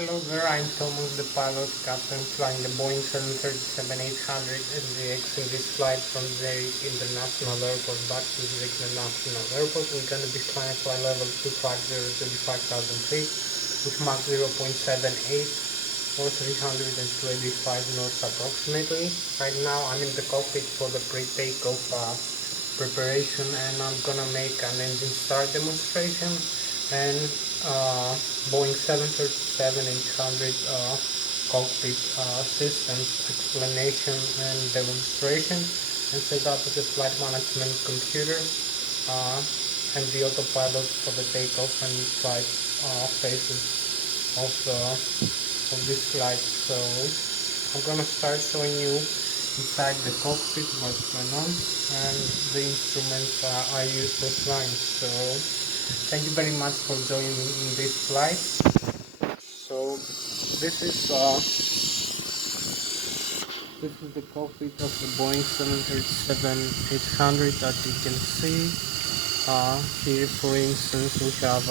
Hello there, I'm Thomas, the pilot, captain flying the Boeing 737-800 SGX in this flight from Zurich International Airport back to Zurich International Airport. We're going to be flying flight level 250 to 5,000 feet with Mach 0.78 or 325 knots approximately. Right now I'm in the cockpit for the pre-takeoff preparation, and I'm gonna make an engine start demonstration and Boeing 737-800 cockpit systems explanation and demonstration, and set up the flight management computer and the autopilot for the takeoff and flight phases of this flight. So I'm gonna start showing you inside the cockpit what's going on and the instruments I use for flying. So thank you very much for joining me in this flight. So this is the cockpit of the Boeing 737-800 that you can see. Here, for instance, we have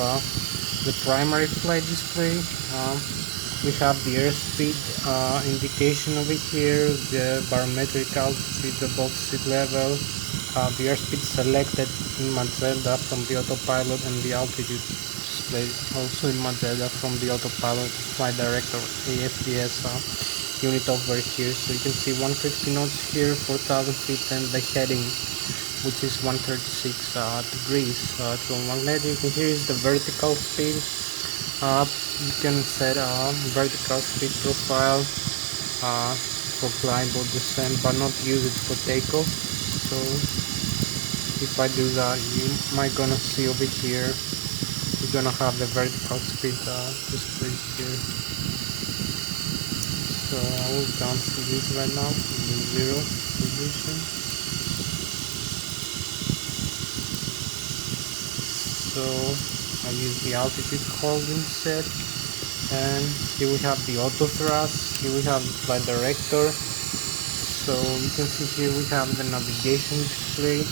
the primary flight display. We have the airspeed indication over here, the barometric altitude above sea level, the airspeed selected in magenta from the autopilot, and the altitude display also in magenta from the autopilot flight director AFDS unit over here. So you can see 150 knots here, 4,000 feet, and the heading, which is 136 degrees to magnetic. And here is the vertical speed. You can set a vertical speed profile for climb or descent, but not use it for takeoff. So if I do that, you might gonna see over here, you're gonna have the vertical speed display here. So I will cancel this right now in the 0 position. So I use the altitude hold instead, and here we have the auto thrust, here we have the flight director. So you can see here we have the navigation display,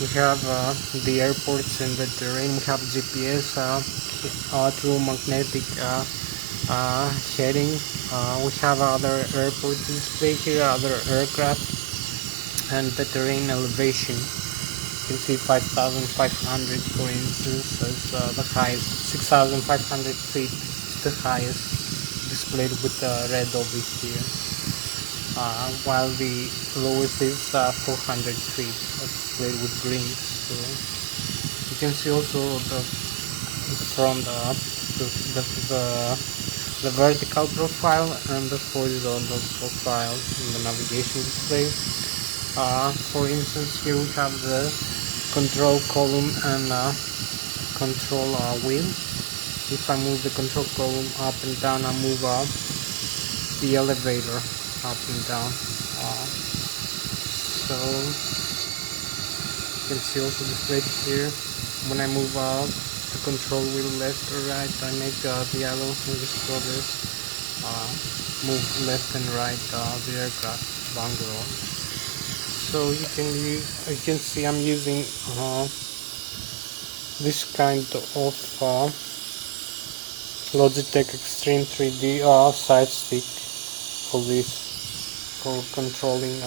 we have the airports and the terrain, we have GPS through magnetic heading, we have other airports display here, other aircraft, and the terrain elevation. You can see 5,500 for instance as the highest. 6,500 feet is the highest, displayed with red over here, while the lowest is 400 feet, displayed with green. So you can see also from the vertical profile and the horizontal profile in the navigation display. For instance, here we have the control column and control wheel. If I move the control column up and down, I move the elevator up and down. So you can see also displayed here, when I move the control wheel left or right, I make the arrow in this progress move left and right the aircraft bungalow. So you can see I'm using this kind of Logitech Extreme 3D side stick for controlling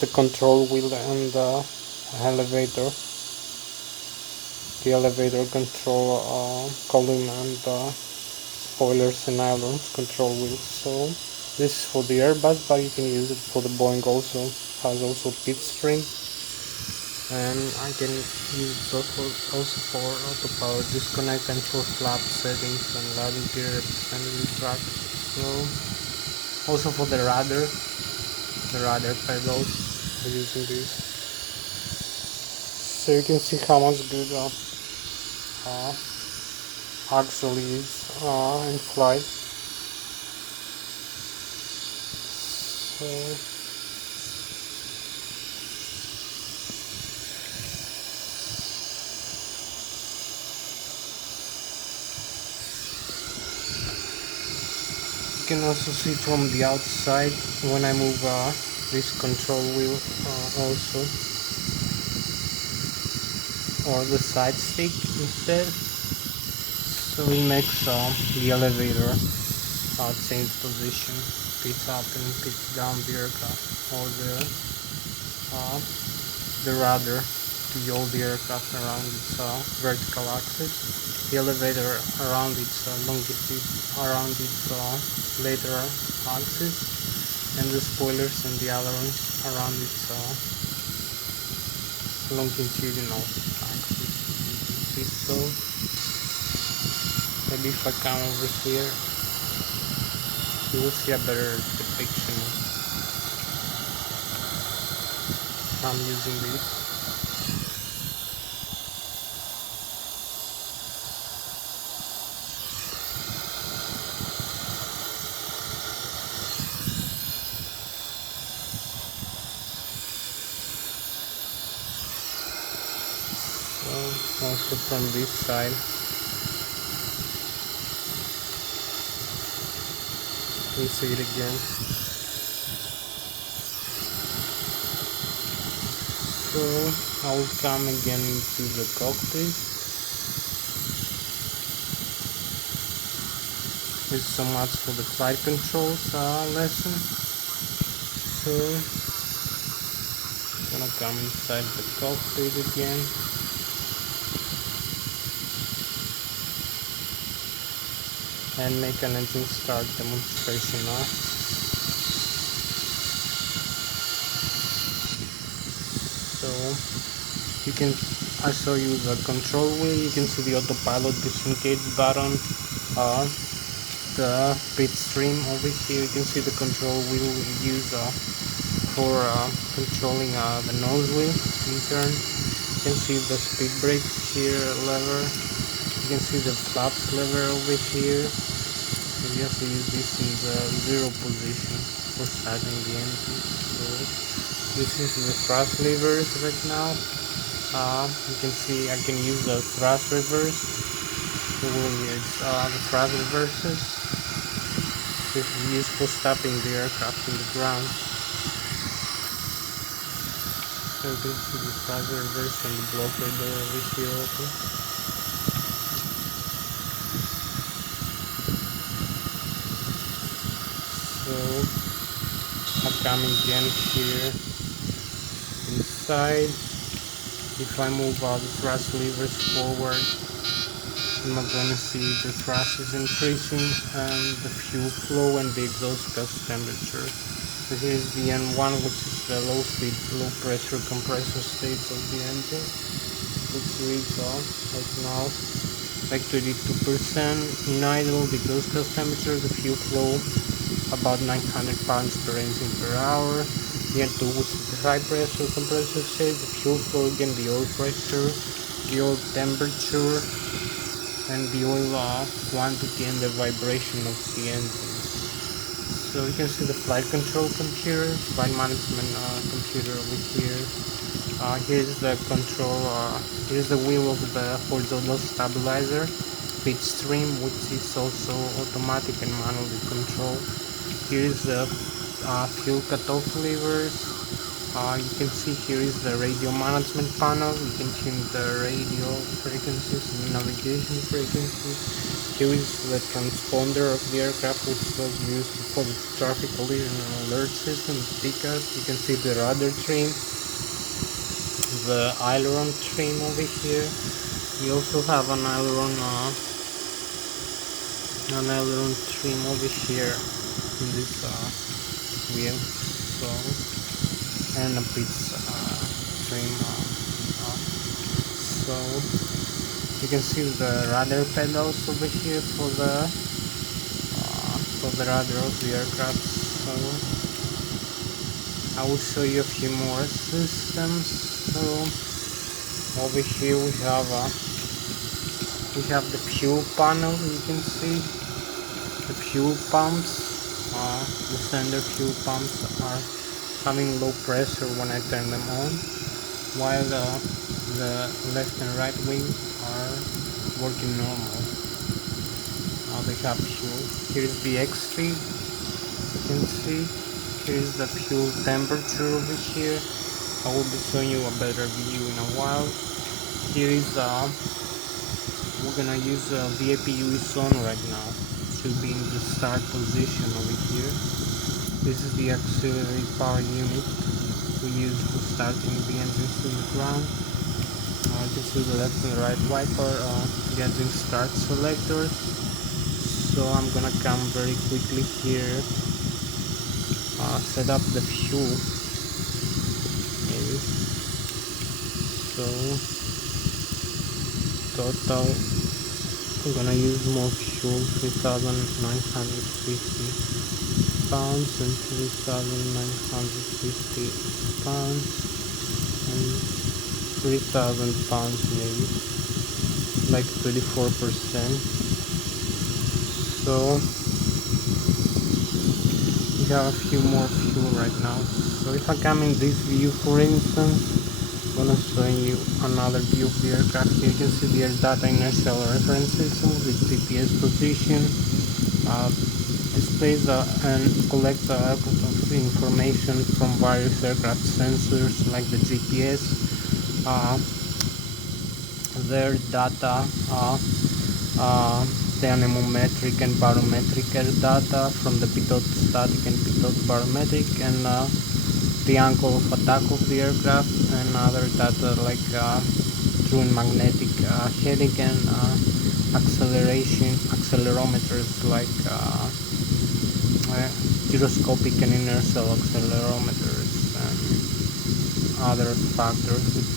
the control wheel and the elevator control column and spoilers and ailerons control wheels. So this is for the Airbus, but you can use it for the Boeing also. Has also pit spring, and I can use it also for autopilot disconnect and for flap settings and landing gear representative track. So also for the rudder pedals I'm using this. So you can see how much good actually is in flight. So you can also see from the outside when I move this control wheel also, or the side stick instead. So we make the elevator change position, pitch up and pitch down the aircraft, or the rudder to yaw the aircraft around its vertical axis, the elevator around its longitude, around its lateral axis, and the spoilers and the ailerons around its longitudinal axis. You can see, so maybe if I come over here, you will see a better depiction. I'm using this. So also from this side, we see it again. So I will come again to the cockpit with so much for the flight controls lesson. So I'm gonna come inside the cockpit again. And make an engine start demonstration now. So you can, I show you the control wheel. You can see the autopilot disengage button, the pitch stream over here. You can see the control wheel we use for controlling the nose wheel in turn. You can see the speed brakes here lever. You can see the flaps lever over here. You have to use this in the 0 position for starting the engine. So this is the thrust levers right now. You can see I can use the thrust reverse. So we'll use the thrust reverses. This is used for stopping the aircraft in the ground. So you can see the thrust reverse and the blocker door over here open. So I'm coming again here inside. If I move all the thrust levers forward, I'm going to see the thrust is increasing and the fuel flow and the exhaust gas temperature. So here's the N1, which is the low speed, low pressure compressor state of the engine, which reads right now like 32% in idle. The exhaust gas temperature, the fuel flow about 900 pounds per engine per hour. The N2, which is the high pressure compressor state, the fuel flow again, the oil pressure, the oil temperature, and the oil quantity and the vibration of the engine. So you can see the flight control computer, flight management computer over here. Here's the control, here's the wheel of the horizontal stabilizer, pitch stream, which is also automatic and manually controlled. Here's the fuel cutoff levers. You can see here is the radio management panel. You can tune the radio frequencies and navigation frequencies. Here is the transponder of the aircraft, which was used for the traffic collision alert system, TCAS. You can see the rudder trim, the aileron trim over here. We also have an aileron trim over here in this wheel. So, and a pitch trim. So you can see the rudder pedals over here for the rudder of the aircraft. So I will show you a few more systems. So over here we have the fuel panel. You can see the fuel pumps. The standard fuel pumps are having low pressure when I turn them on, while the left and right wing are working normal. They have fuel. Here's the X feed. You can see here's the fuel temperature over here. I will be showing you a better view in a while. Here is we we're gonna use the APU is on right now. It should be in the start position over here. This is the auxiliary power unit we use for starting the engines in the ground. This is the left and right wiper, the engine start selectors. So I'm gonna come very quickly here, set up the fuel maybe. So total I'm gonna use more fuel, 3,950 pounds and 3,950 pounds and 3,000 pounds maybe, like 34%. So we have a few more fuel right now. So if I come in this view, for instance, I'm gonna show you another view of the aircraft. Here you can see the air data inertial reference system with GPS position. Displays and collects a lot of information from various aircraft sensors like the GPS, their data, the anemometric and barometric air data from the pitot static and pitot barometric, and the angle of attack of the aircraft, and other data like true and magnetic heading and accelerometers like gyroscopic and inertial accelerometers and other factors which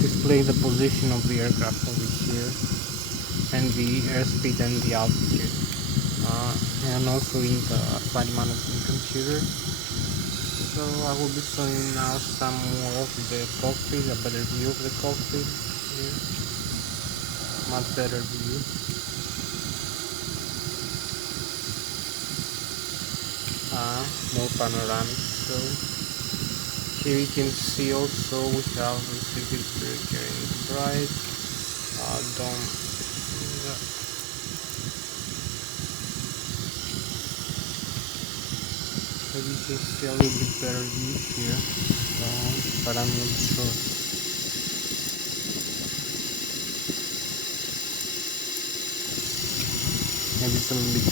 display the position of the aircraft over here and the airspeed and the altitude, and also in the flight management computer. So I will be showing you now some more of the cockpit, a better view of the cockpit here, much better view. More panoramic. So here you can see also we have the circuit breaker in the bright dome. Maybe you can see a little bit better view here, but I'm not sure. Maybe it's a little bit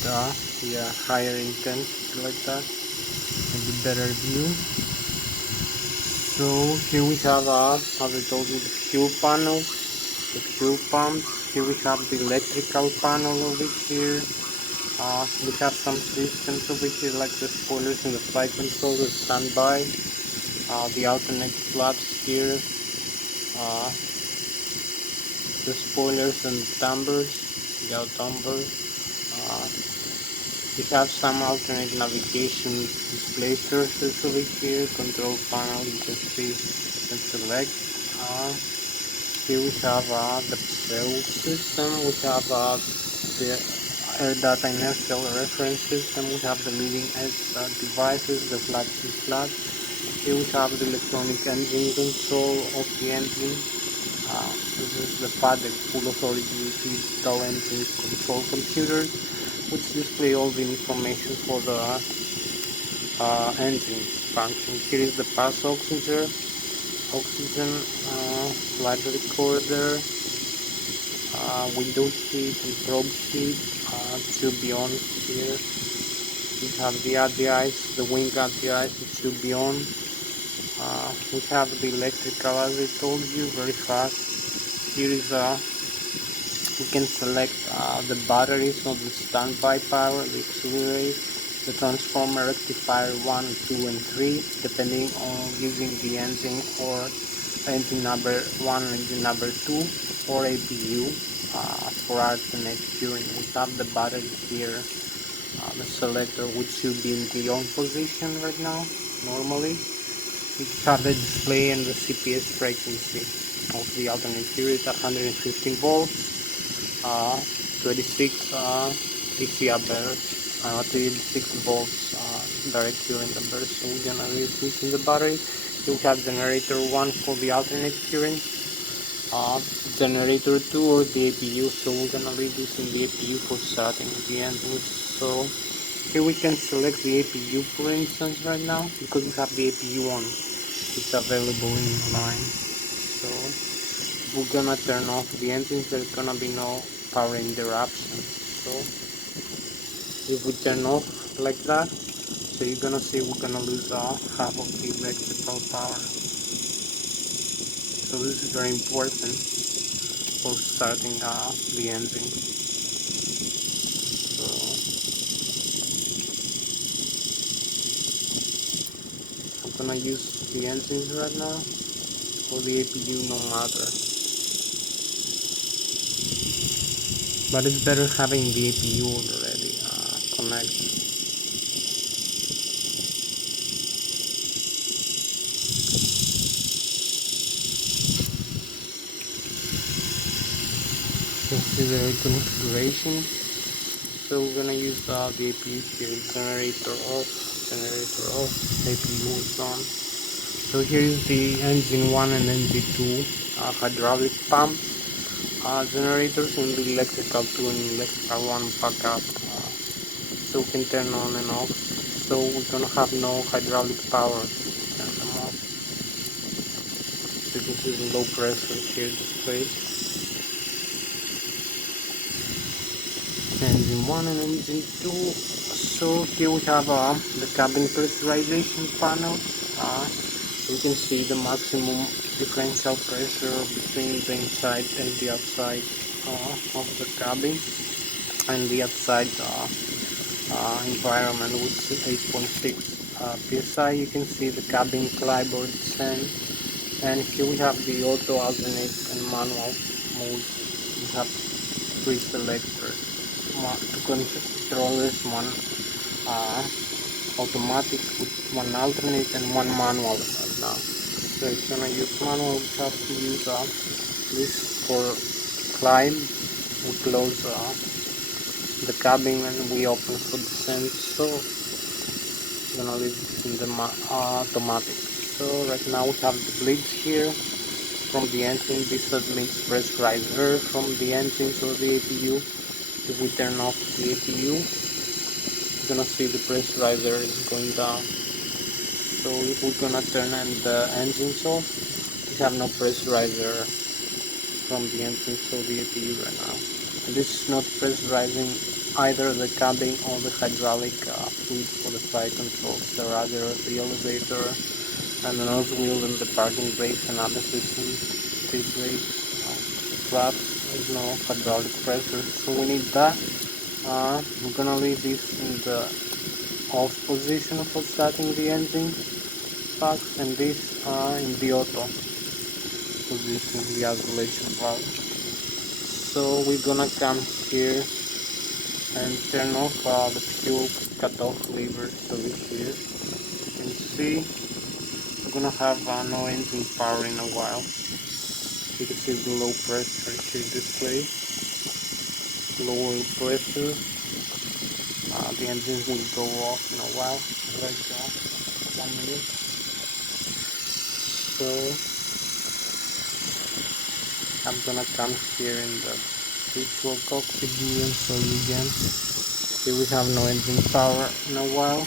higher intensity like that, maybe better view. So here we have, as I told you, the fuel panel, the fuel pumps. Here we have the electrical panel over here. We have some systems over here like the spoilers and the flight control, the standby, the alternate flaps here, the spoilers and the dampers, the out dampers. We have some alternate navigation display sources over here, control panel, you can see and select. Here we have the cell system, we have the air data inertial reference system, we have the leading edge devices, the flat to flat. Here we have the electronic engine control of the engine. This is the FADEC full authority digital engine control computer, which display all the information for the engine function. Here is the pass oxygen flight recorder, window sheet and probe sheet, should be on here. We have the ADIs, the wing ADIs, it should be on. We have the electrical, as I told you, very fast. Here is we can select the batteries of the standby power, the auxiliary, the transformer, rectifier 1, 2 and 3, depending on using the engine or engine number 1, engine number 2, or APU for alternate curing. We have the battery here, the selector, which should be in the on position right now, normally. We have the display and the CPS frequency of the alternate current at 115 volts, 26 DC amperes, 36 volts direct current amperes. So we're gonna leave this in the battery. We have generator 1 for the alternate current, generator 2 or the APU. So we're gonna leave this in the APU for starting the engine. So here we can select the APU, for instance, right now, because we have the APU on. It's available in line. So if we're gonna turn off the engines, there's gonna be no power interruption. So if we turn off like that, so you're gonna see we're gonna lose half of the electrical power. So this is very important for starting the engine. So I'm gonna use the engines right now for the APU no matter. But it's better having the APU already connected. You can see the reconfiguration. So we're gonna use the APU here. Generator off, APU is on. So here is the engine 1 and engine 2 hydraulic pumps, generators in the electrical 2 and electrical 1 backup. So we can turn on and off. So we're gonna have no hydraulic power to turn them off. So you can see the low pressure here displayed. Engine 1 and engine 2. So here we have the cabin pressurization panel. You can see the maximum differential pressure between the inside and the outside of the cabin, and the outside environment with 8.6 psi. You can see the cabin clipboard descent, and here we have the auto, alternate, and manual mode. We have 3 selectors, 2 controllers, 1 automatic with 1 alternate and 1 manual right now. So if you wanna use manual, we have to use this for climb. We close the cabin and we open for descent. So I'm gonna leave this in the automatic. So right now we have the bleeds here from the engine. This admits pressurized air from the engine, so the APU. If we turn off the APU, we're gonna see the pressurized air is going down. So if we're gonna turn on the engines off, we have no pressurized air from the engine, so the APU right now. And this is not pressurizing either the cabin or the hydraulic fluid for the flight controls. So rather the elevator and the nose wheel and the parking brakes and other systems, speed brakes, flat. There's no hydraulic pressure, so we need that. We're gonna leave this in the off position for starting the engine packs, and this in the auto position, the isolation valve. So we're gonna come here and turn off the fuel cutoff levers over here. You can see we're gonna have no engine power in a while. You can see the low pressure here display, lower pressure. The engine will go off in a while, like 1 minute. So I'm gonna come here in the virtual cockpit view and show you again. Here we have no engine power in a while.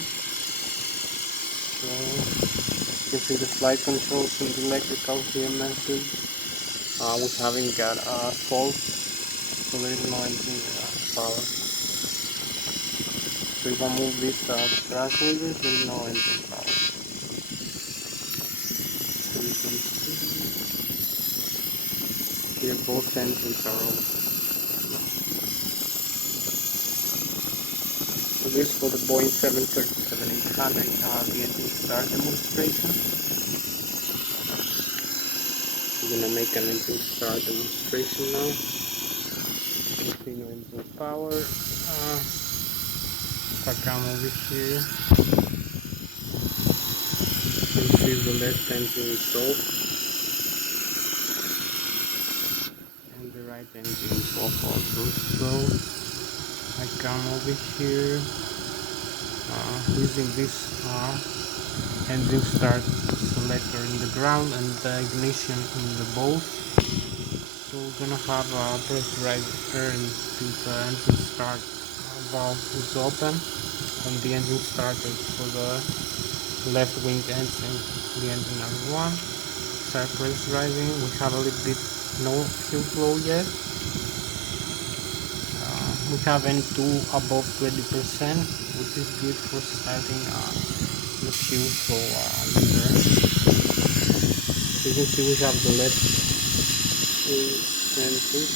So you can see the flight controls and the electrical here message. We haven't got fault, so there is no engine power. So if I move this thrust levers, there is no engine power. So you can see here both engines are on. So this for the Boeing 737-800 the engine start demonstration. We're gonna make an engine start demonstration now. Continue engine power. If I come over here, you can see the left engine is off and the right engine is off also. So I come over here using this engine start selector in the ground and the ignition in the both. So we're gonna have pressurized air until the engine start valve is open, and the engine started for the left wing engine, the engine number 1. Start pressurizing. We have a little bit no fuel flow yet. We have N2 above 20%, which is good for starting the fuel flow lever. So you can see we have the left wing engine,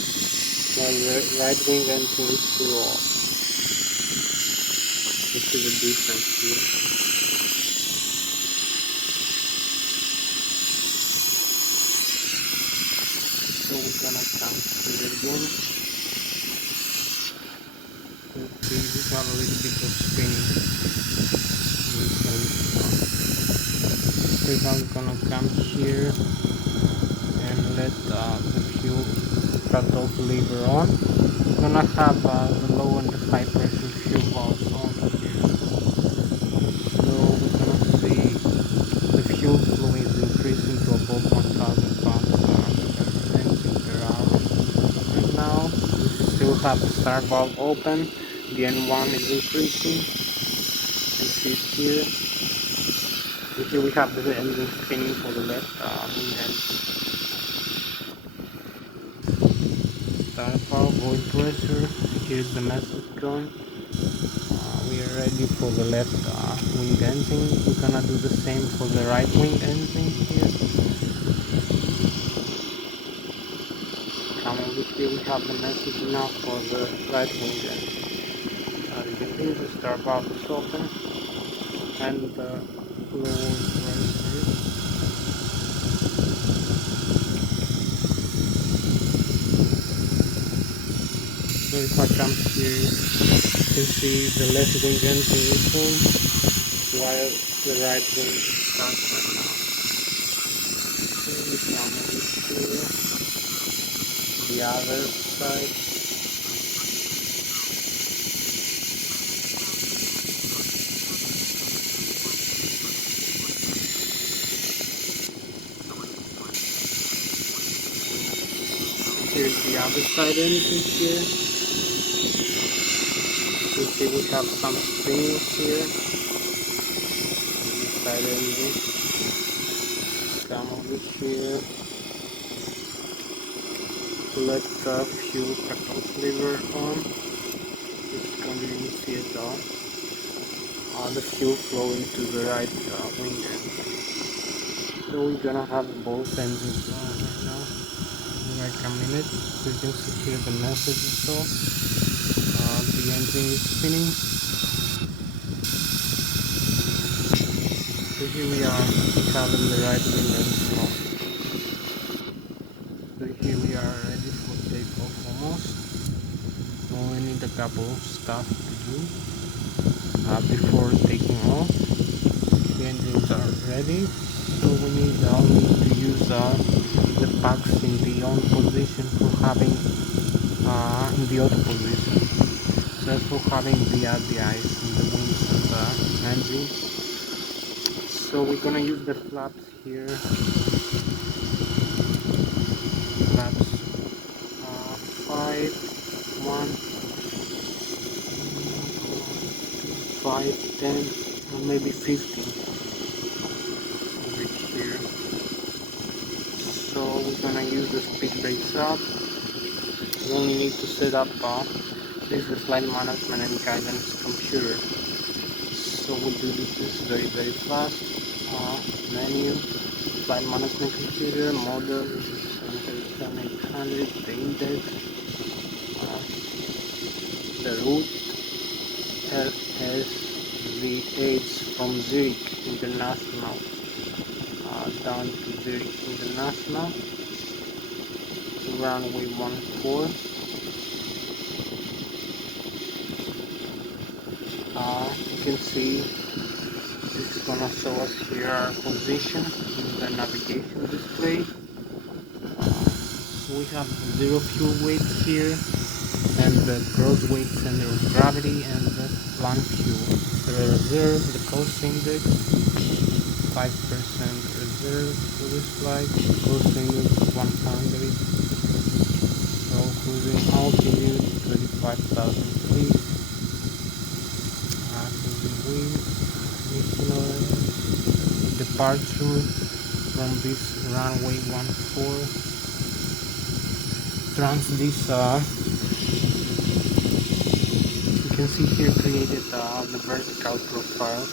while the right wing engine is still off. You see the difference here. So we're gonna come here again. Okay, we have a little bit of spinning. So I'm gonna come here and let the fuel throttle lever on. We're gonna have the low and the high pressure fuel valves on here. So we're gonna see the fuel flow is increasing to above 1000 pounds engine per hour. And now we still have the start valve open. The N1 is increasing. You can see it here. And here we have the engine spinning for the left wing engine. Start valve, oil pressure. Here's the message going. We are ready for the left wing engine. We're gonna do the same for the right wing engine here. Come over here, we have the message now for the right wing engine. As you can see, the start valve is open and the lower pressure. So if I come here, you can see the left wing engine is on, while the right wing starts right now. So we come over here, the other side. Here's the other side engine here. You see we have some spinning here. This side engine. Come over here. Let the fuel throttle lever on. Just continue to see it on. The fuel flow into the right wing engine. So we're gonna have both engines on right now. Like a minute. So you can see here the message is off. The engine is spinning. So here we are having the right wing engine off. So here we are ready for takeoff almost. So we need a couple of stuff to do before taking off. The engines are ready. So we need only to use the packs in the on position for having in the auto position. So that's for having the RDIs in the wings and the engines. So we're gonna use the flaps here. Flaps 5, 1, 5, 10, or maybe 15 over here. So we're gonna use the speed brakes up. We only need to set up this is the flight management and guidance computer. So we'll do this very fast. Menu, flight management computer, model, this is 737-800, the index, the route, LSVH from Zurich International down to Zurich International to runway 14. You can see this is gonna show us here our position in the navigation display. We have zero fuel weight here and the gross weight center of gravity and the land fuel. The reserve, the cost index, 5% reserve for this flight, cost index 100. So cruising altitude 25,000 feet. Departure from this runway 14. grants this you can see here created the vertical profile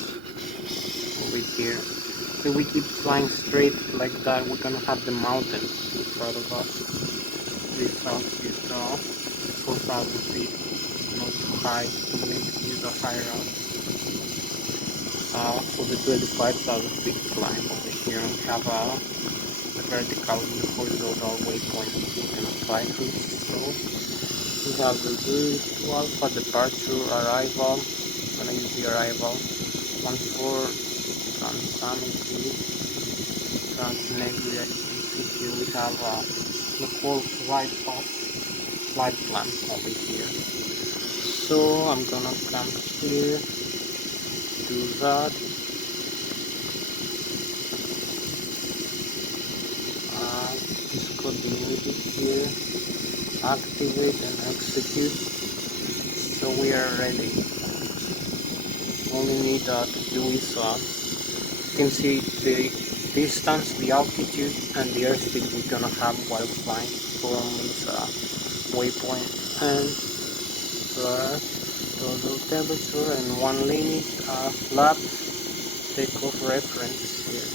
over here. So we keep flying straight like that, we're gonna have the mountains in front of us. This is 4,000 feet, not too high, so we need to use a higher up. For the 25,000 feet climb over here, we have the vertical and the horizontal waypoints we're gonna fly through. So we have the route, alpha departure, arrival. I'm gonna use the arrival 14 Transamity, Transnegria. You can see here we have the whole flight plan over here. So I'm gonna come here, do that. Discontinuity here, activate and execute. So we are ready. Only need to do is you can see the distance, the altitude, and the airspeed we're gonna have while flying from this waypoint, and the total temperature and one limit flaps takeoff reference here.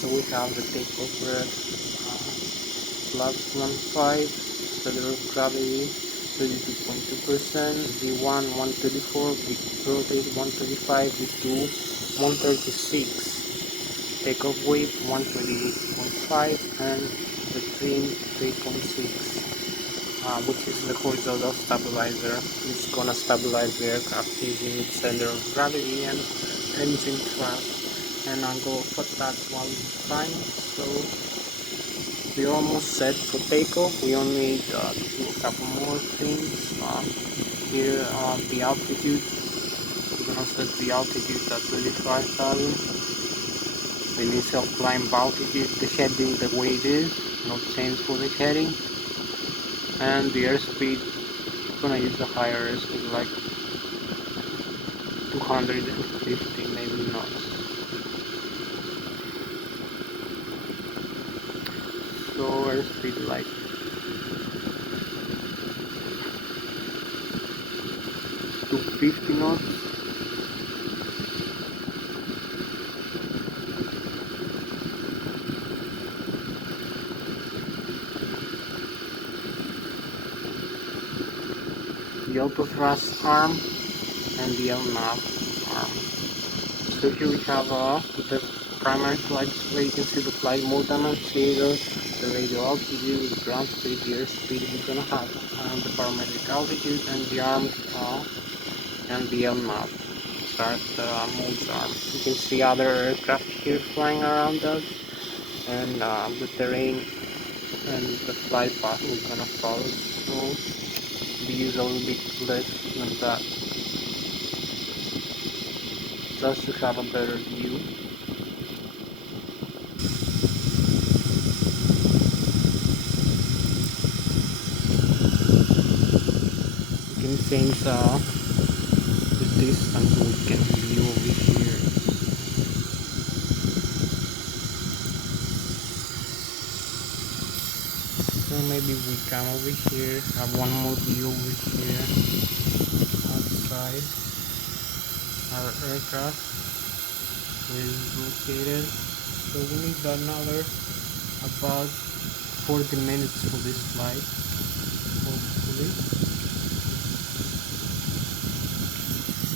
So we have the takeoff flaps 1.5, center of gravity 32.2%, V1 134, V rotate 135, V2 136, takeoff weight 128.5, and the trim 3.6, which is the horizontal stabilizer. It's gonna stabilize the aircraft using its center of gravity and engine thrust and angle of attack while flying. So we're almost set for takeoff. We only need to do a couple more things. Here the altitude, we're gonna set the altitude at 25,000. The initial climb altitude, the heading the way it is, no change for the heading. And the airspeed, we're gonna use a higher airspeed, like 250 maybe knots. So airspeed like 250 knots. The auto thrust arm and the LNAV arm. So here we have the primary flight display. You can see the flight mode annunciator, the radio altitude, the ground speed, the airspeed we're gonna have, and the parametric altitude, and the arm and the LNAV start modes arm. You can see other aircraft here flying around us, and the terrain and the flight path we're gonna follow. So we use a little bit less than that, just to have a better view. You can change the distance we can view over here. So maybe we come over here, have one more view over here, outside our aircraft, where it is located. So we need another about 40 minutes for this flight, hopefully.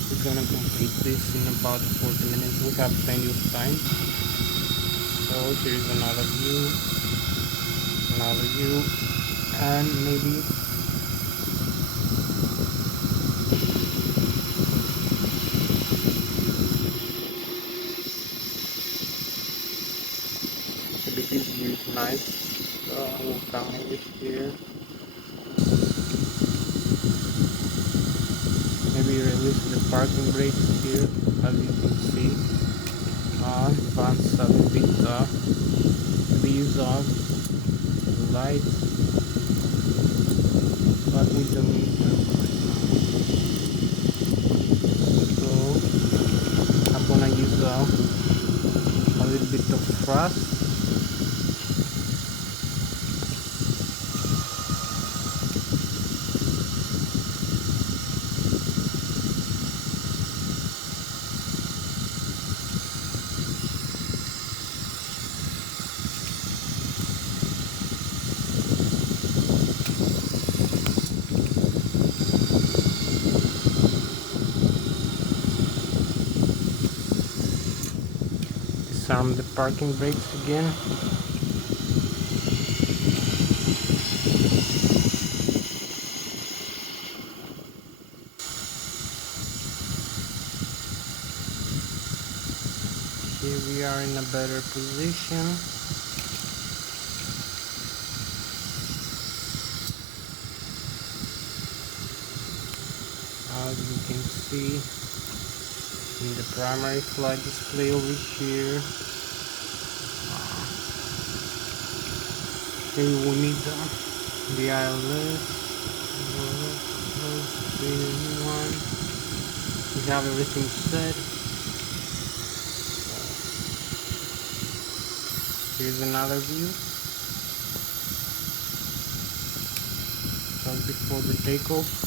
We're gonna complete this in about 40 minutes. We have plenty of time. So here's another view, and maybe this view is nice. So I will come over here. Maybe release the parking brakes here, as you can see. Advanced 7-bit we use lights, but we don't need them right now. So I'm gonna use a little bit of thrust. Disarm the parking brakes again. Here we are in a better position. As you can see in the primary flight display over here, here we will need the ILS. We have everything set. Here's another view just before the takeoff.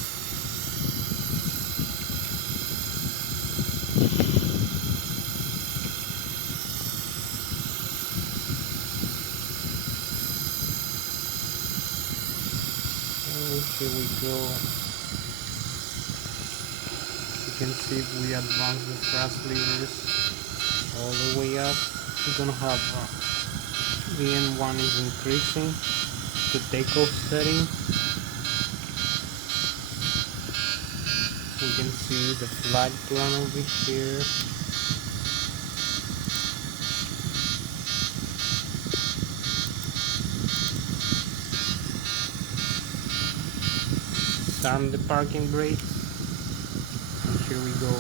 Here we go. You can see if we advance the thrust levers all the way up, we're gonna have the N1 is increasing the takeoff setting. You can see the flight plan over here. Disarm the parking brakes, and here we go.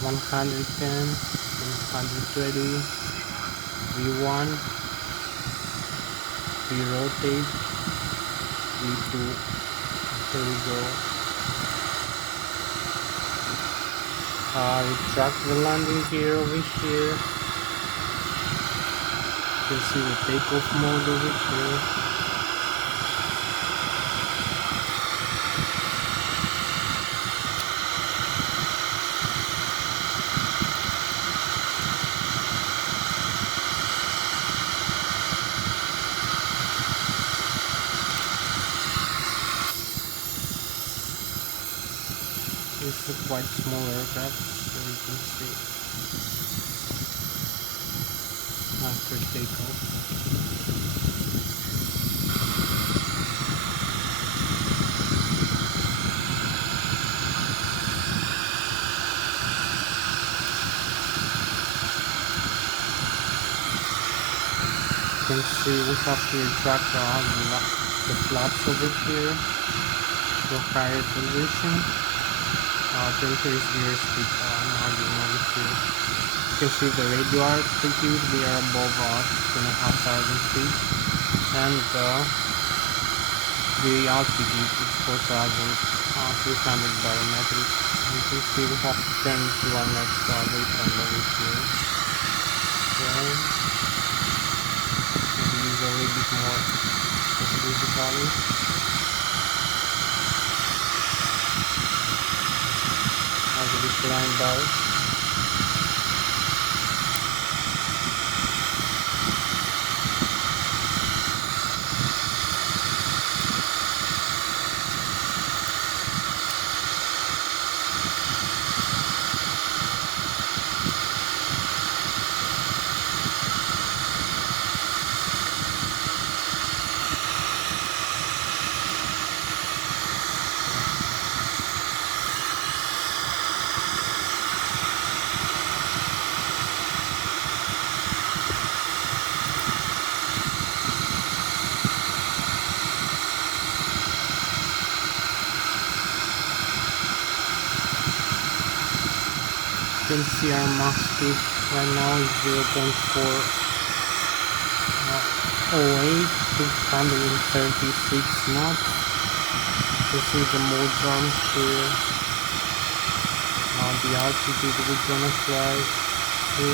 $110, $120, V1, V-rotate, V2, here we go. Retract the landing gear over here. You can see the takeoff mode over here. It's a quite small aircraft, so you can see after takeoff. You can see we have to retract the flaps over here to a higher position. Increase gear speed margin over here. You can see the radio altitude, we are above 2,500 feet, and the altitude is 4,300 barometric. You can see we have to turn to our next waypoint over here. Okay. Maybe use a little bit more visibility. Line bar. You can see our Mach speed right now is 0.408, 236 knots. You can see the mode on here, the altitude we're gonna fly to,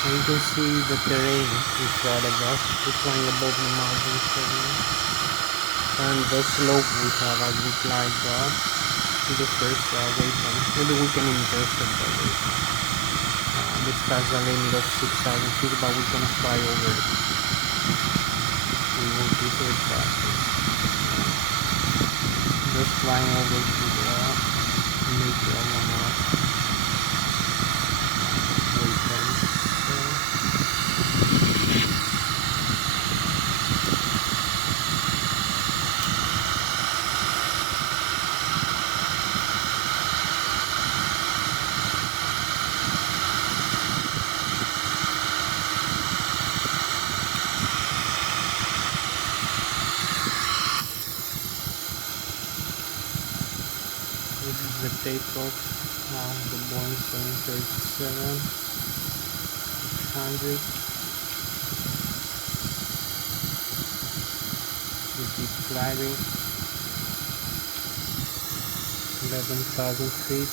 and you can see the terrain in front of us. We're flying above the mountains and the slope we have as we glide up. the first waypoint. Maybe we can intercept the waypoint. This has a limit of 6,000 feet, but we're gonna fly over it. We will be hit by this. Just flying over to the nuclear waypoint. This is the takeoff of the Boeing 737-600. We keep climbing 11,000 feet.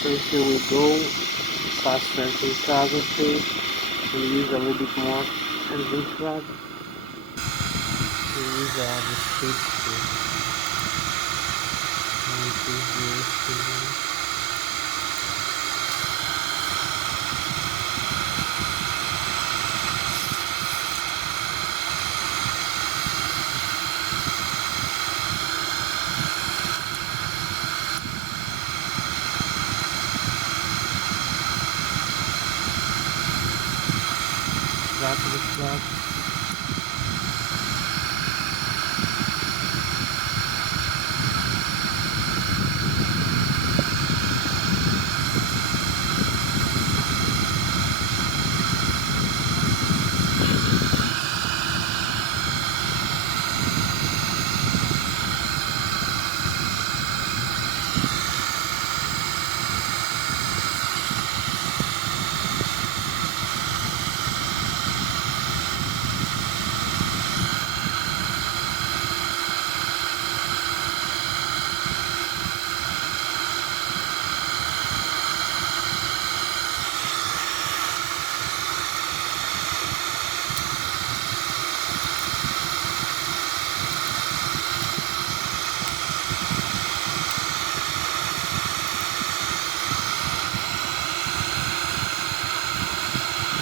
So here we go, past 20,000 feet. We'll use a little bit more engine thrust. We'll use the speed to increase the speed. Rapid flat.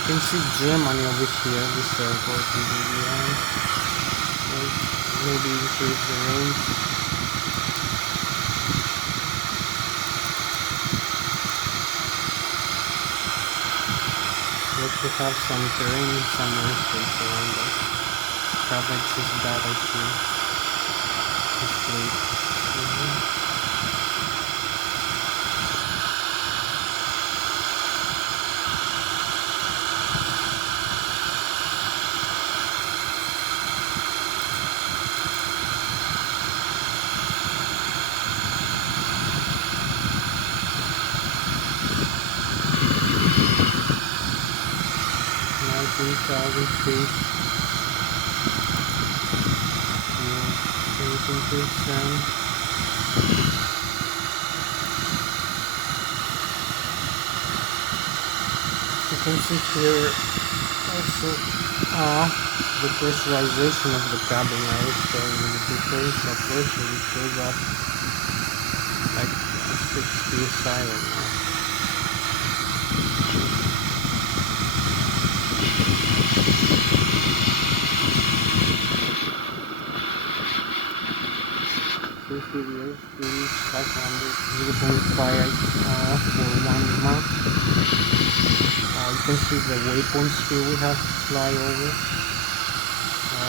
You can see Germany over here, this airport is in the end. Maybe increase the range. We actually have some terrain and some earthquakes around us. Traffic is bad actually. This fleet. 3,000 feet. 18%. You can see here also the pressurization of the cabin. I was showing you the difference. The pressure it goes up like 6 psi right now. Here, 500, 0.5 for 1 Mach. You can see the waypoints here we have to fly over.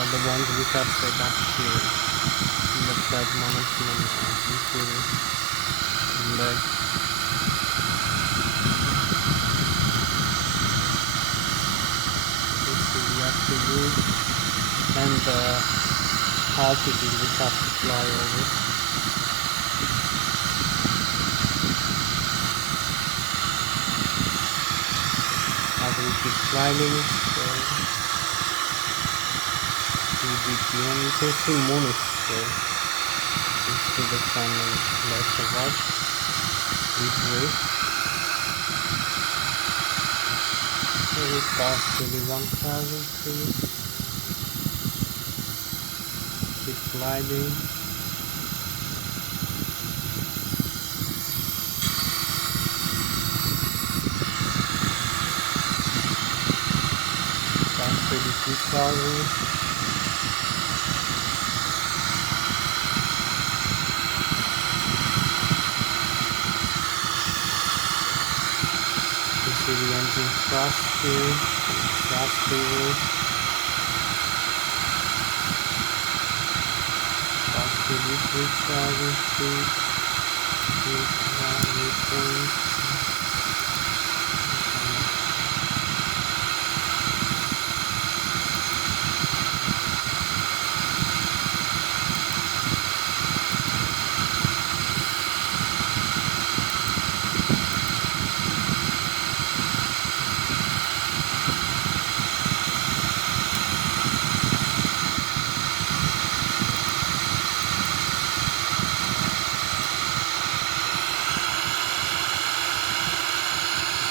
are the ones which are set up here in the flight management computer. And this is the active and the altitude we have to fly over. As we keep climbing, so VPN, you can see moon is there. You see the sun and left of us this way. So we passed 21,000 feet. Keep climbing. Past 32,000. You see the engine thrust here, thrust here. Past 33,000 feet.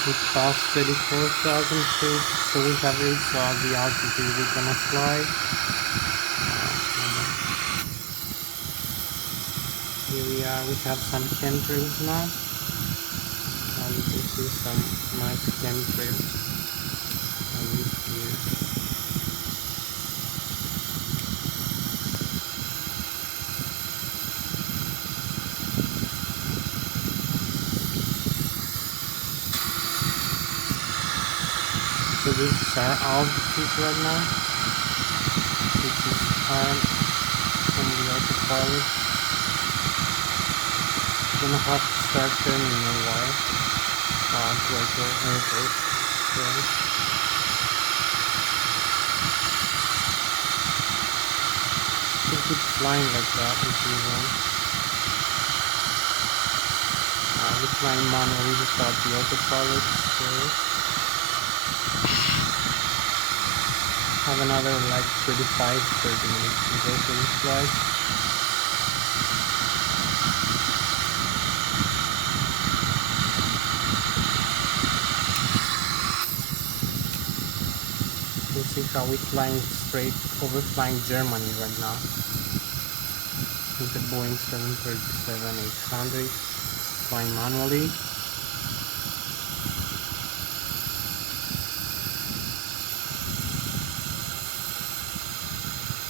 We passed 34,000 feet, so we have reached the altitude we're gonna fly. Here we are, we have some chemtrails now. You can see some nice chemtrails over here. So this is our altitude right now. This is time from the autopilot. Gonna have to start turning in a while. To like the airport. So you can keep flying like that if you want. We're flying manually without the autopilot. So have another like 30 minutes to go for this flight. You see how we're flying straight over flying Germany right now with the Boeing 737-800 flying manually.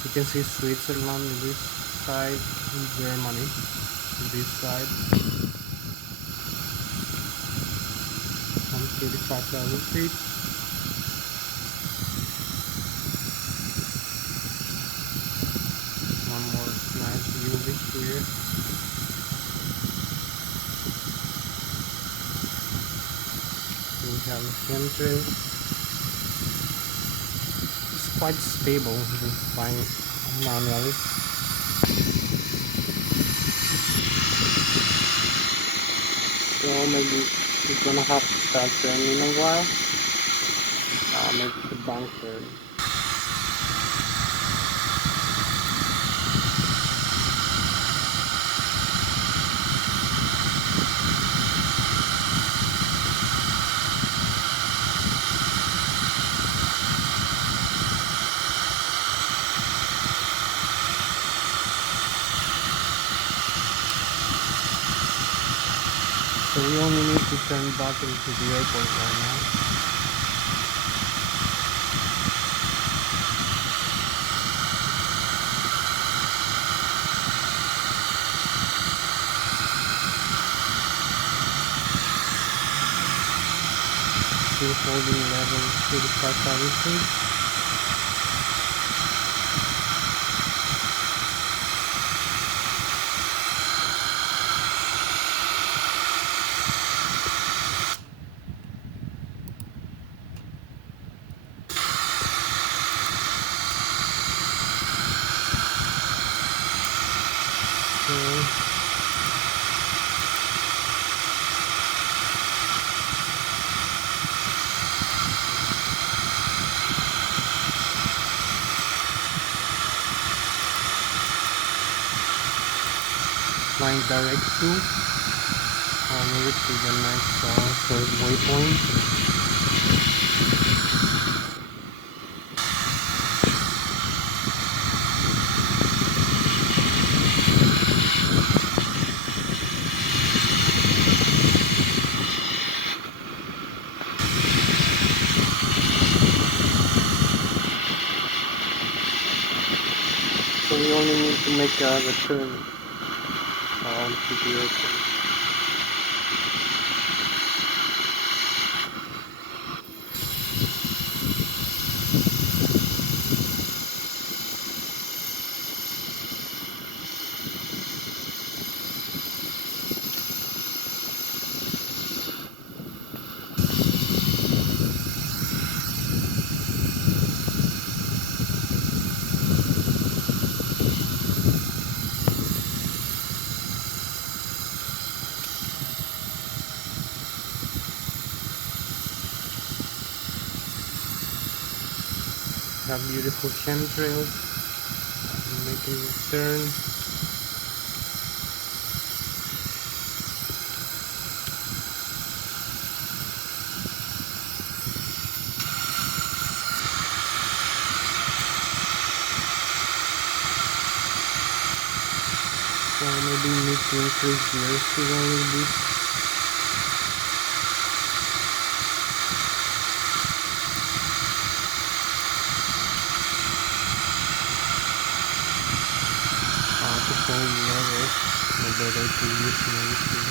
You can see Switzerland on this side and Germany on this side. On 35,000 feet. One more nice view over here. We have a chemtrail. Quite stable with flying manually. So maybe we're gonna have to start turning in a while. Maybe the bunker. So we only need to turn back into the airport right now. Still holding level 35,000 feet. flying direct to, I'll move it to the next third waypoint. So we only need to make the turn to the airport. That beautiful chemtrails, making the turn. So maybe we need to increase the airspeed a little bit. To hold level, better to use airspeed.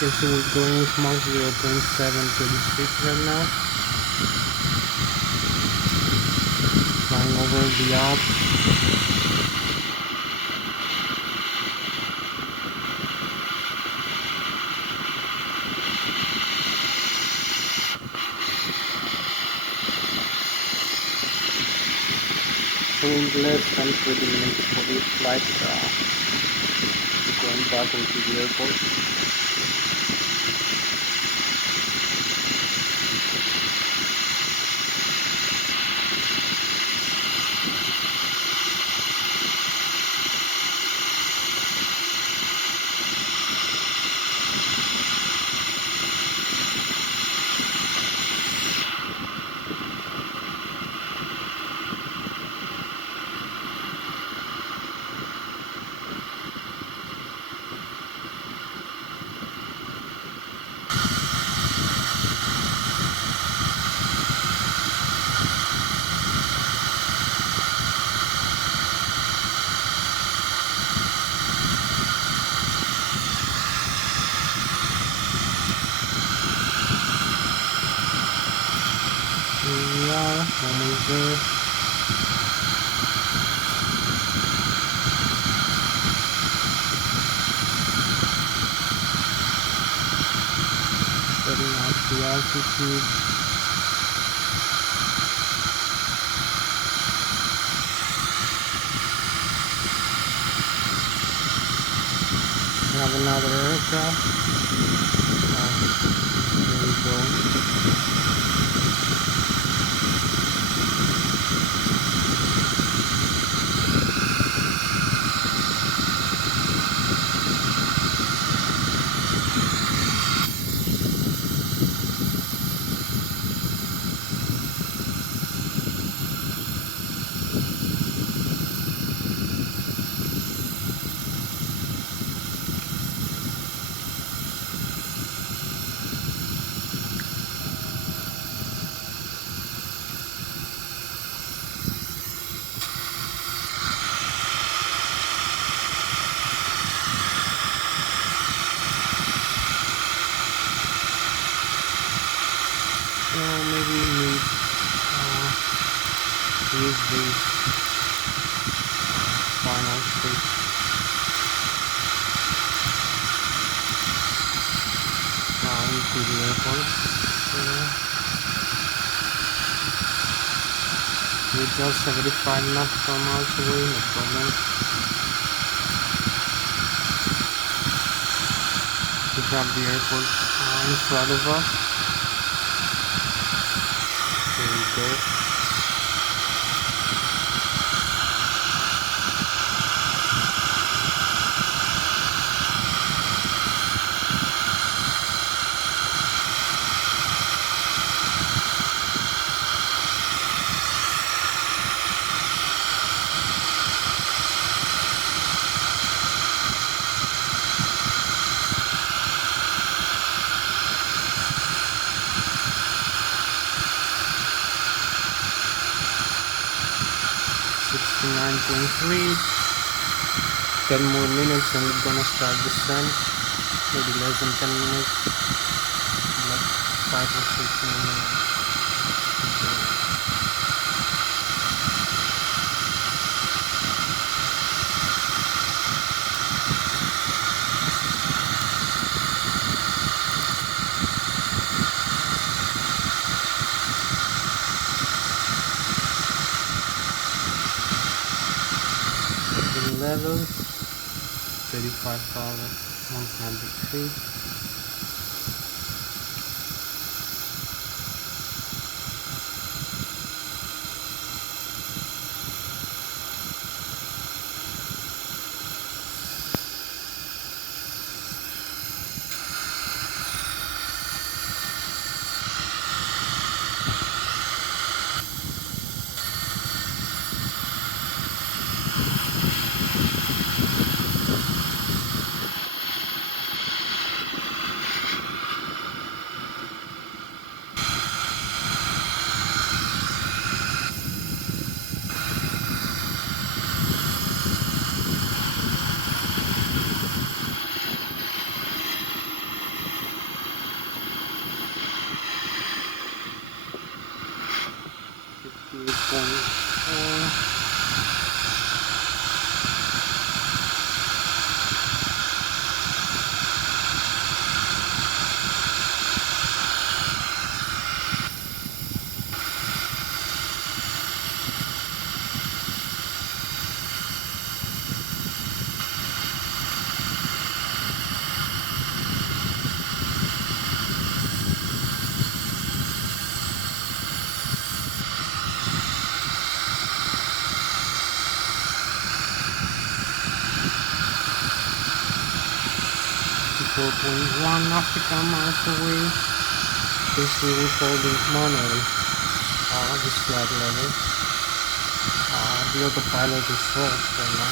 Okay, so we're going with Mach 0.736 right now. Flying over the Alps. So in less than 20 minutes for this flight, going back into the airport. Here we are, almost there. Setting up the altitude. We have another aircraft. There we go. maybe we use this final state. Into the airport. We're just 75 nautical miles away, no problem. We have the airport in front of us. Here we go. .3, 10 more minutes and we're gonna start descent. Maybe less than 10 minutes, like 5 or 6 more minutes. Level 35,100 feet. .1 nautical miles away. Basically we're holding manually this flight level. The autopilot is off right now.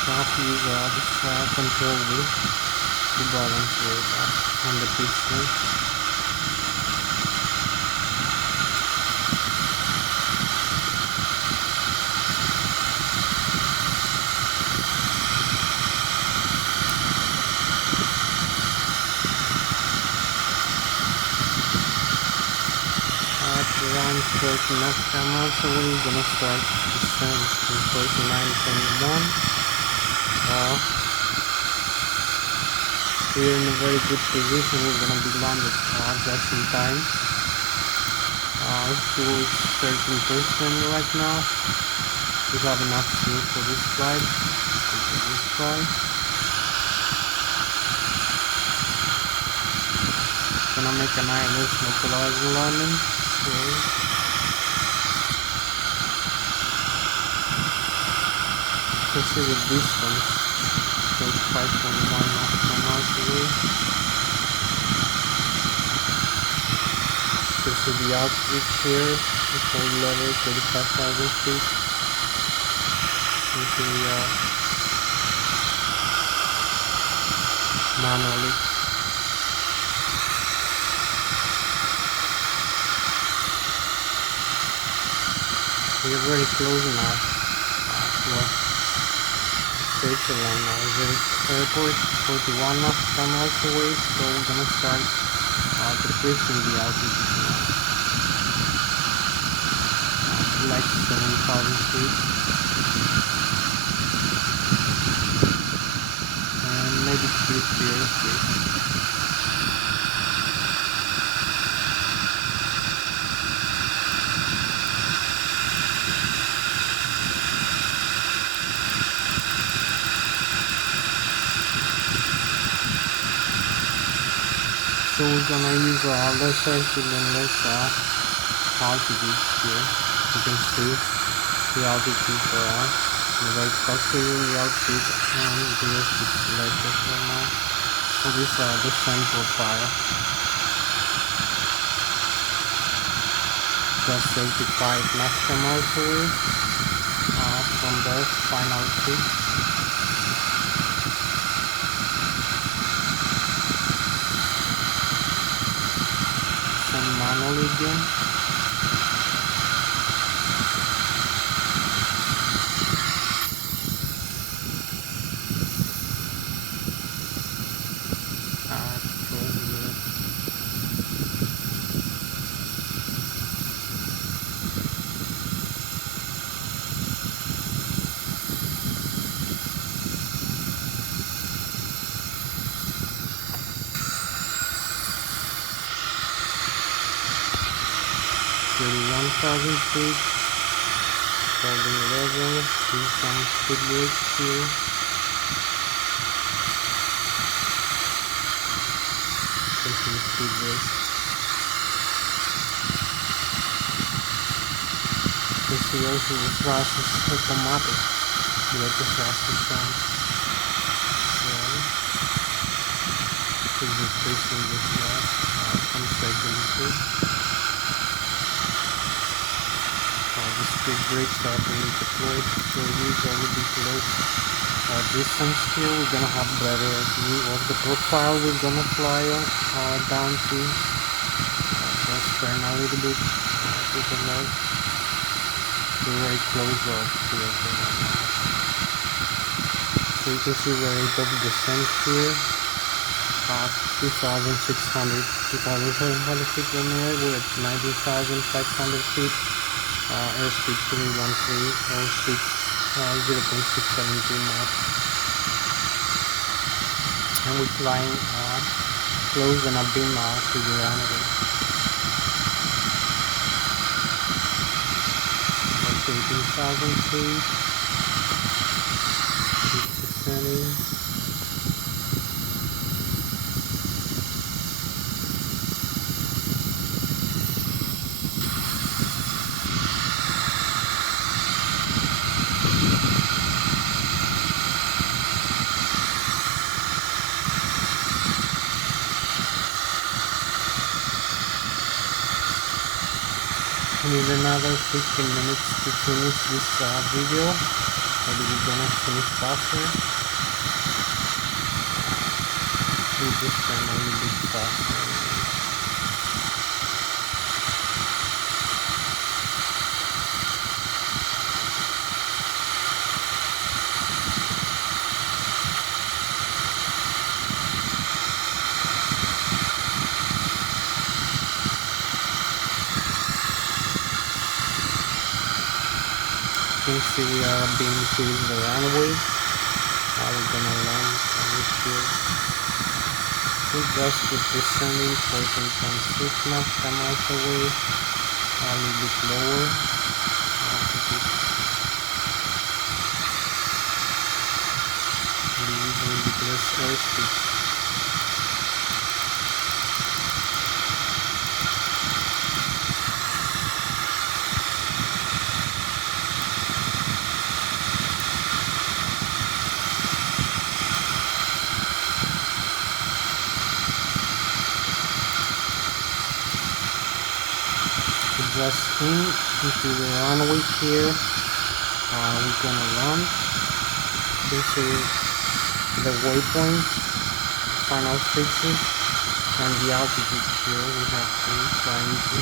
So I have to use this control wheel to balance it on the piston. Around 40 nautical miles away, we're gonna start descent to 49.1. We're in a very good position. We're gonna be landed just in time. Fuel is 13% right now. We have enough fuel for this flight. Gonna make an ILS localizer landing. Let's see the distance. 35.1 nautical miles away. This is the altitude here. The full level 35,000 feet. Into the manually. We're very close now to Switzerland now. The airport 41 nautical miles away, so we're gonna start decreasing the altitude now. Like 7,000 feet. And maybe 2 feet. So we're gonna use Lszh to limit altitude here. You can see the altitude very closely in the altitude, and this is selected right now. So this is the descent profile. Just 85 maximum altitude from the final altitude. Manually again. One thousand feet, starting level, see some speed brakes here. Taking speed brakes. You see also the thrust is automatic. You let the thrust is on. So, it's decreasing the thrust from second speed. The speed brakes are being deployed, so use a little bit less distance here. We're gonna have better view of the profile. We're gonna fly down to just turn a little bit to the left. We're very close up here. So you can see the rate of descent here. 2,600, 2,700 feet per minute. We're at 19,500 feet. Airspeed 313, airspeed 0.672 knots. And we're flying close and a beam to the runway. That's 18,000 feet. Keep descending. I need another 15 minutes to finish this video. Maybe we're gonna finish faster. We just turn a little bit faster. You can see we are being increased the runway. Now we're gonna land over here. We just keep descending 14.6 miles away. A little bit lower. Use a little bit less airspeed. Just into the runway here. We're gonna run. This is the waypoint, final fixes, and the altitude here we have to fly into.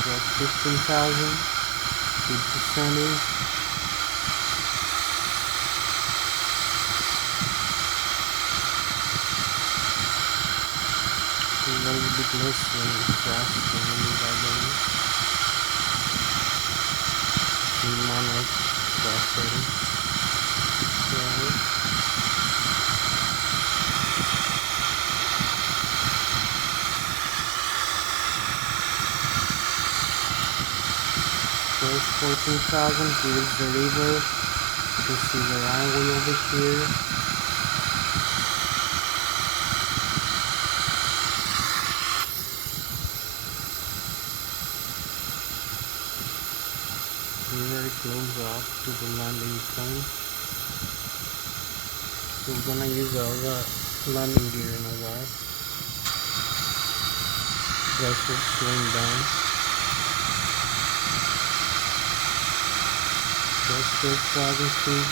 Just 15,000. Keep descending. little bit less when it crashed when we got going. Minus crash setting. First 14,000, here's the river. You can see the runway over here. We're very close up to the landing point. So we're gonna use our landing gear in a while. Pressure slowing down. Just 12,000 feet.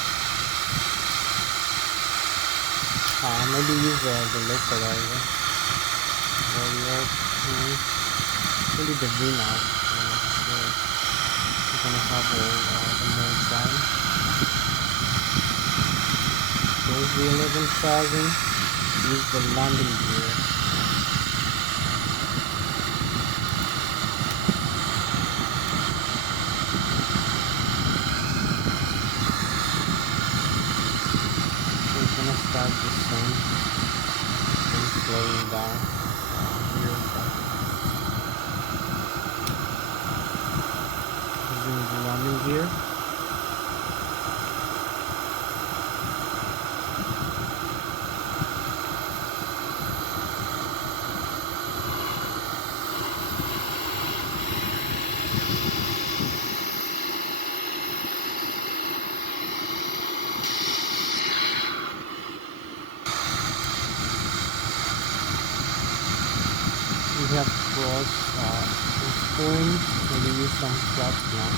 Maybe use the localizer. Well, we are really the V now. So we're gonna have all the more time. There's the 11,000. Use the landing gear. Start the sun and slowing down here. Using the landing gear. We have crossed this point and we use some flaps now.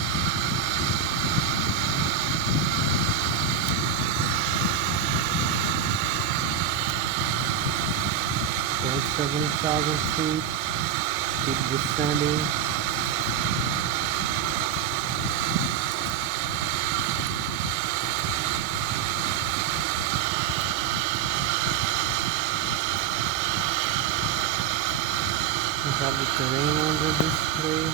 So 7,000 feet, keep descending. We have the terrain on the display.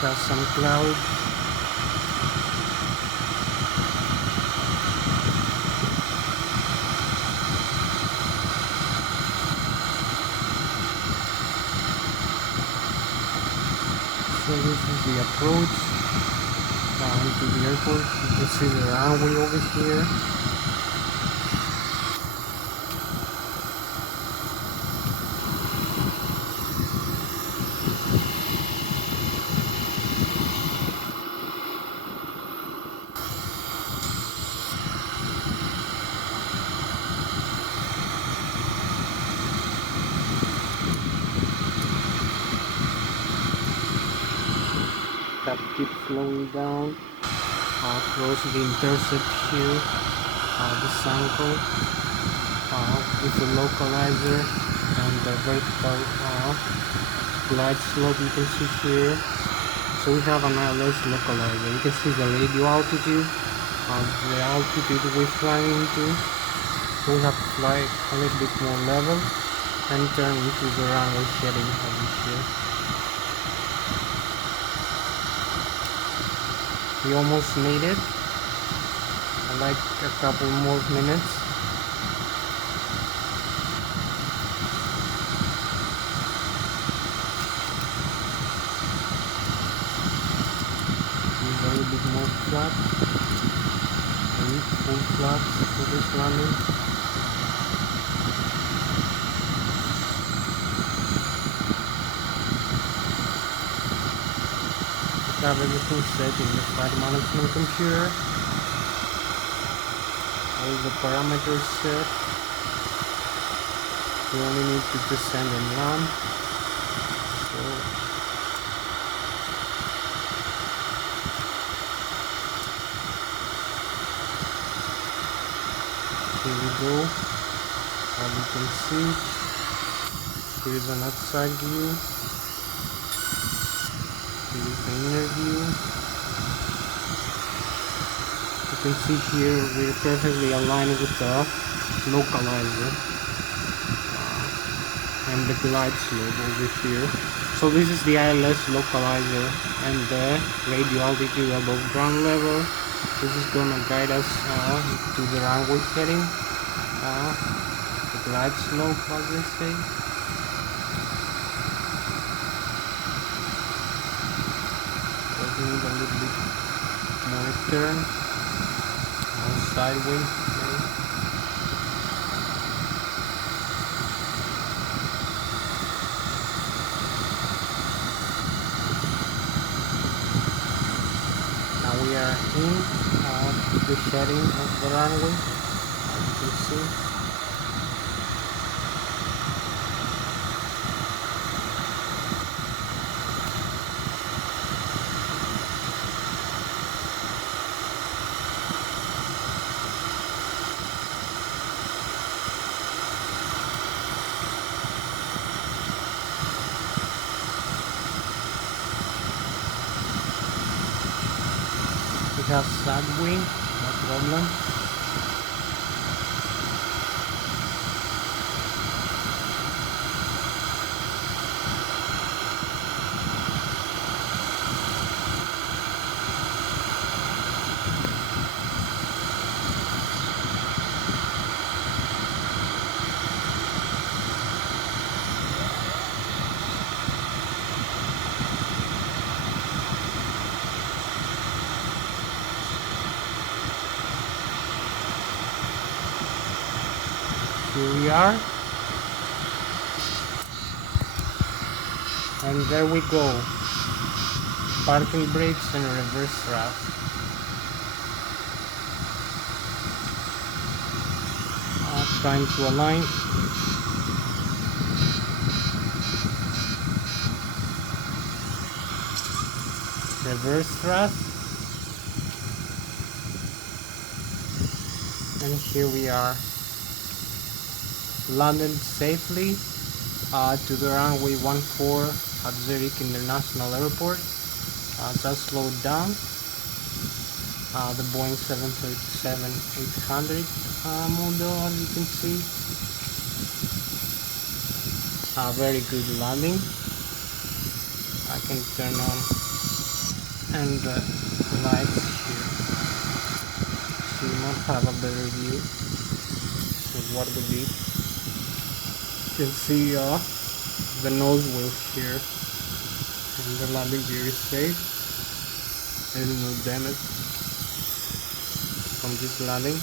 Got some clouds. So this is the approach to the airport. You can see the runway over here. That keeps slowing down. Close the intercept here. The sample with the localizer and the vertical glide slope you can see here. So we have an Lszh localizer. You can see the radio altitude, the altitude we're flying into. So we have to fly a little bit more level and turn into the runway heading over here. We almost made it. Like a couple more minutes. Use a little bit more flat. And full flat for this landing. We have everything set in the flight management computer. All the parameters set. We only need to descend and land. So here we go. As you can see, here's an outside view. Here's the inner view. You can see here we're perfectly aligned with the localizer and the glide slope over here. So this is the Lszh localizer and the radio altitude above ground level. This is gonna guide us to the runway setting, the glide slope, as they say. Just need a little bit more turn, more sideways. Okay. Now we are in the setting of the runway, as you can see. We have side wing, no problem. Here we are, and there we go. Parking brakes and reverse thrust. Trying to align. Reverse thrust. And here we are. Landed safely to the runway 14 at Zurich International Airport. Just slowed down. The Boeing 737-800 model, as you can see. Very good landing. I can turn on and the lights here, so you might have a better view of what the beat. You can see the nose wheel here, and the landing gear is safe. There is no damage from this landing.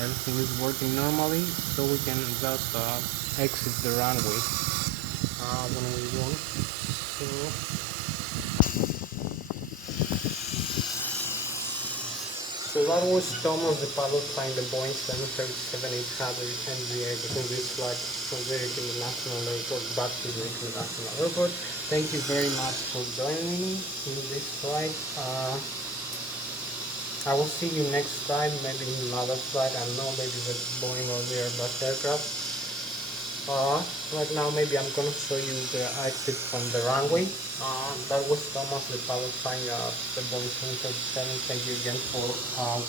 Everything is working normally, so we can just exit the runway when we want. So that was Thomas, the pilot flying the Boeing 737-800 NGA in this flight from Zurich International Airport back to Zurich International Airport. Thank you very much for joining me in this flight. I will see you next time, maybe in another flight. I don't know, maybe that's Boeing or the Airbus aircraft. Right now, maybe I'm gonna show you the exit from the runway. That was Thomas, the pilot flying the Boeing 737. Thank you again for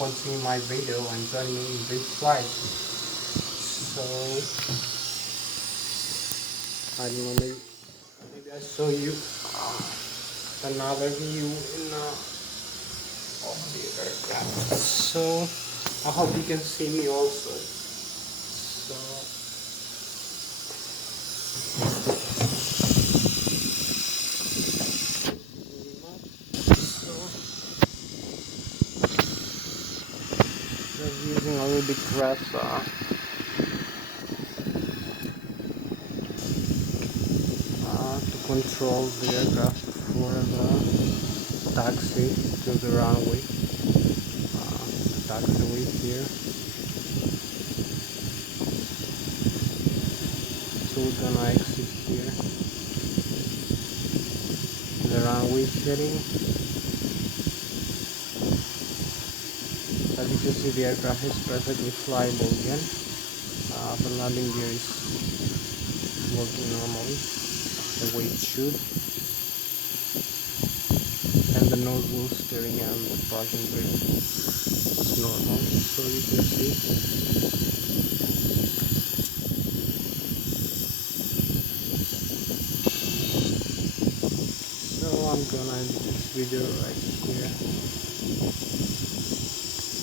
watching my video and joining me in this flight. So, I don't know, maybe I'll show you another view in of the aircraft. So, I hope you can see me also. So, just using a little bit rest to control the aircraft for the taxi to the runway. The taxiway here. So we're gonna exit here. The runway setting. As you can see the aircraft is perfectly flyable again. The landing gear is working normally, the way it should, and the nose wheel steering and the parking brake is normal, so you can see. So I'm gonna end this video right here.